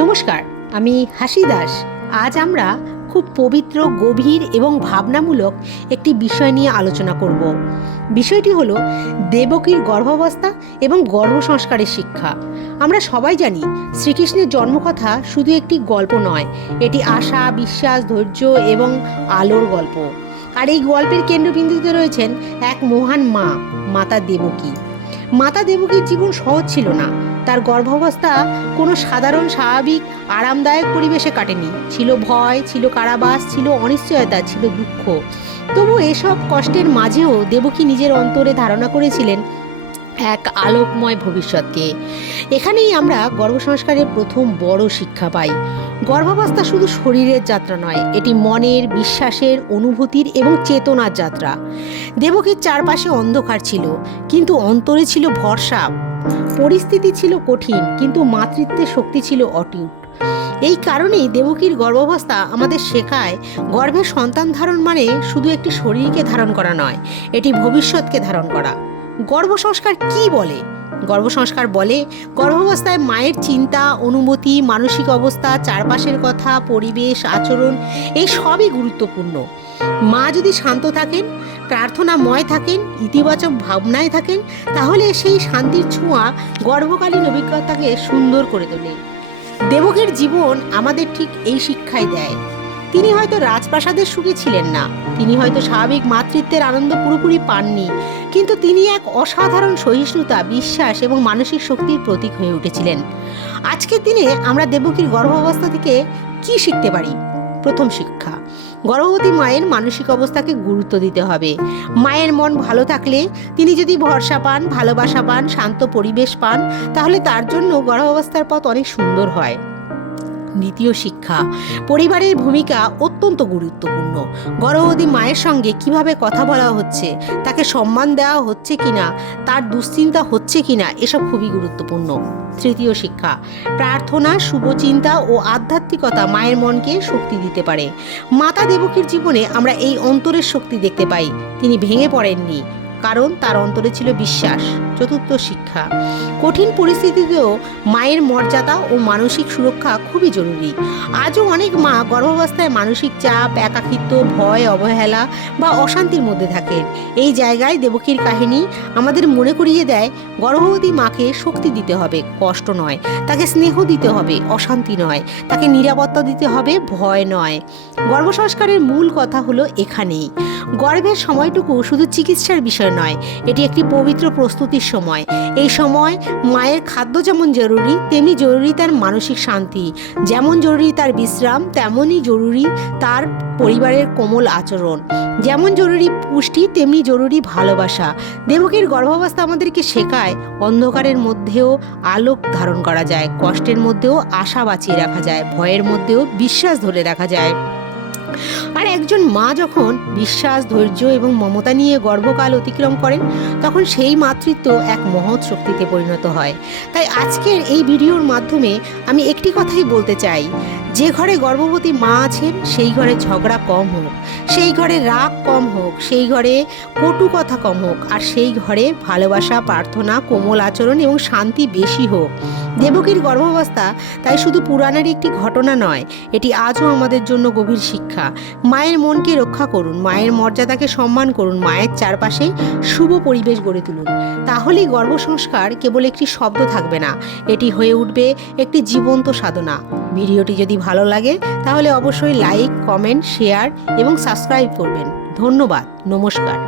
নমস্কার, আমি হাসি দাস। আজ আমরা খুব পবিত্র, গভীর এবং ভাবনামূলক একটি বিষয় নিয়ে আলোচনা করব। বিষয়টি হলো দেবকীর গর্ভাবস্থা এবং গর্ভসংস্কারের শিক্ষা। আমরা সবাই জানি শ্রীকৃষ্ণের জন্মকথা শুধু একটি গল্প নয়, এটি আশা, বিশ্বাস, ধৈর্য এবং আলোর গল্প। আর এই গল্পের কেন্দ্রবিন্দুতে রয়েছেন এক মহান মা, মাতা দেবকী। মাতা দেবকীর জীবন সহজ ছিল না। তার গর্ভাবস্থা কোনো সাধারণ, স্বাভাবিক, আরামদায়ক পরিবেশে কাটেনি। ছিল ভয়, ছিল কারাবাস, ছিল অনিশ্চয়তা, ছিল দুঃখ। তবু এসব কষ্টের মাঝেও দেবকী নিজের অন্তরে ধারণা করেছিলেন এক আলোকময় ভবিষ্যৎকে। এখানেই আমরা গর্ভসংস্কারের প্রথম বড় শিক্ষা পাই। গর্ভাবস্থা শুধু শরীরের যাত্রা নয়, এটি মনের, বিশ্বাসের, অনুভূতির এবং চেতনার যাত্রা। দেবকীর চারপাশে অন্ধকার ছিল, কিন্তু অন্তরে ছিল ভরসা। পরিস্থিতি ছিল কঠিন, কিন্তু মাতৃত্বের শক্তি ছিল অটুট। এই কারণেই দেবকীর গর্ভাবস্থা আমাদের শেখায়, গর্ভে সন্তান ধারণ মানে শুধু একটি শরীরকে ধারণ করা নয়, এটি ভবিষ্যৎকে ধারণ করা। গর্ভসংস্কার কি বলে? গর্ভসংস্কার বলে, গর্ভাবস্থায় মায়ের চিন্তা, অনুভূতি, মানসিক অবস্থা, চারপাশের কথা, পরিবেশ, আচরণ, এই সবই গুরুত্বপূর্ণ। মা যদি শান্ত থাকেন, প্রার্থনাময় থাকেন, ইতিবাচক ভাবনায় থাকেন, তাহলে সেই শান্তির ছোঁয়া গর্ভকালীন অভিজ্ঞতাকে সুন্দর করে তোলে। দেবকীর জীবন আমাদের ঠিক এই শিক্ষাই দেয়। তিনি হয়তো রাজপ্রাসাদের সুখে ছিলেন না, তিনি হয়তো স্বাভাবিক মাতৃত্বের আনন্দ পুরোপুরি পাননি, কিন্তু তিনি এক অসাধারণ সহিষ্ণুতা, বিশ্বাস এবং মানসিক শক্তির প্রতীক হয়ে উঠেছিলেন। আজকের দিনে আমরা দেবকীর গর্ভাবস্থা থেকে কি শিখতে পারি? প্রথম শিক্ষা, গর্ভবতী মায়ের মানসিক অবস্থাকে গুরুত্ব দিতে হবে। মায়ের মন ভালো থাকলে, তিনি যদি ভরসা পান, ভালোবাসা পান, শান্ত পরিবেশ পান, তাহলে তার জন্য গর্ভাবস্থার পথ অনেক সুন্দর হয়। দ্বিতীয় শিক্ষা, পরিবারের ভূমিকা অত্যন্ত গুরুত্বপূর্ণ। গর্ভবতী মায়ের সঙ্গে কিভাবে কথা বলা হচ্ছে, তাকে সম্মান দেওয়া হচ্ছে কিনা, তার দুশ্চিন্তা হচ্ছে কিনা, এসব খুবই গুরুত্বপূর্ণ। তৃতীয় শিক্ষা, প্রার্থনা, শুভচিন্তা ও আধ্যাত্মিকতা মায়ের মনকে শক্তি দিতে পারে। মাতা দেবকীর জীবনে আমরা এই অন্তরের শক্তি দেখতে পাই। তিনি ভেঙে পড়েননি, কারণ তার অন্তরে ছিল বিশ্বাস। চতুর্থ শিক্ষা, কঠিন পরিস্থিতিতেও মায়ের মর্যাদা ও মানসিক সুরক্ষা খুবই জরুরি। আজও অনেক মা গর্ভাবস্থায় মানসিক চাপ, একাকিত্ব, ভয়, অবহেলা বা অশান্তির মধ্যে থাকেন। এই জায়গায় দেবকীর কাহিনী আমাদের মনে করিয়ে দেয়, গর্ভবতী মাকে শক্তি দিতে হবে, কষ্ট নয়। তাকে স্নেহ দিতে হবে, অশান্তি নয়। তাকে নিরাপত্তা দিতে হবে, ভয় নয়। গর্ভসংস্কারের মূল কথা হলো এখানেই। গর্ভের সময়টুকু শুধু চিকিৎসার বিষয় নয়, এটি একটি পবিত্র প্রস্তুতির সময়। এই সময় মায়ের খাদ্য যেমন জরুরি, তেমনি জরুরি তার মানসিক শান্তি। যেমন জরুরি তার বিশ্রাম, তেমনই জরুরি তার পরিবারের কোমল আচরণ। যেমন জরুরি পুষ্টি, তেমনি জরুরি ভালোবাসা। দেবকীর গর্ভাবস্থা আমাদেরকে শেখায়, অন্ধকারের মধ্যেও আলোক ধারণ করা যায়, কষ্টের মধ্যেও আশা বাঁচিয়ে রাখা যায়, ভয়ের মধ্যেও বিশ্বাস ধরে রাখা যায়। আর একজন মা যখন বিশ্বাস, ধৈর্য এবং মমতা নিয়ে গর্ভকাল অতিক্রম করেন, তখন সেই মাতৃত্ব এক মহৎ শক্তিতে পরিণত হয়। তাই আজকের এই ভিডিওর মাধ্যমে আমি একটি কথাই বলতে চাই, যে ঘরে গর্ভবতী মা আছেন, সেই ঘরে ঝগড়া কম হোক, সেই ঘরে রাগ কম হোক, সেই ঘরে কটু কথা কম হোক, আর সেই ঘরে ভালোবাসা, প্রার্থনা, কোমল আচরণ এবং শান্তি বেশি হোক। দেবকীর গর্ভাবস্থা তাই শুধু পুরাণের একটি ঘটনা নয়, এটি আজও আমাদের জন্য গভীর শিক্ষা। মায়ের মনকে রক্ষা করুন, মায়ের মর্যাদাকে সম্মান করুন, মায়ের চারপাশে শুভ পরিবেশ গড়ে তুলুন। তাহলেই গর্ভসংস্কার কেবল একটি শব্দ থাকবে না, এটি হয়ে উঠবে একটি জীবন্ত সাধনা। ভিডিওটি যদি ভালো লাগে তাহলে অবশ্যই লাইক, কমেন্ট, শেয়ার এবং সাবস্ক্রাইব করবেন। ধন্যবাদ। নমস্কার।